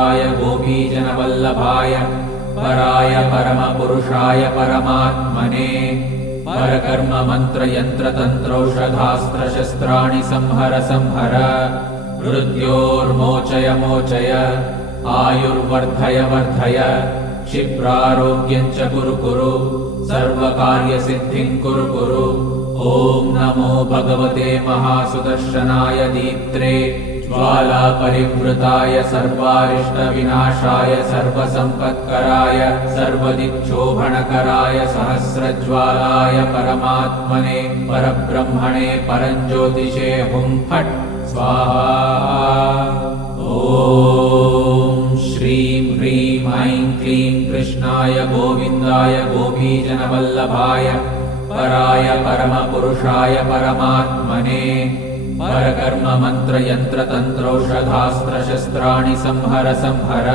गोविन्दाय गोपीजनवल्लभाय पराय परमपुरुषाय परमात्मने परकर्म मंत्र यंत्र तंत्रौषधास्त्र शस्त्राणि संहर संहर मृत्योर्मोचय मोचय आयुर्वर्धय वर्धय क्षिप्रारोग्यं च कुरु कुरु सर्वकार्यसिद्धिं कुरु कुरु। ॐ नमो भगवते महासुदर्शनाय दीप्त्रे ज्वालापरिवृताय सर्वारिष्टविनाशाय सर्वसम्पत्कराय सर्वदिक्शोभनकराय सहस्रज्वालाय परमात्मने परब्रह्मणे परञ्ज्योतिषे हुं फट् स्वाहा। ॐ श्रीं ह्रीं ऐं क्लीं कृष्णाय गोविन्दाय गोपीजनवल्लभाय पराय परमपुरुषाय परमात्मने परकर्म मंत्र यंत्र तंत्रौषधास्त्र शस्त्राणि संहर संहर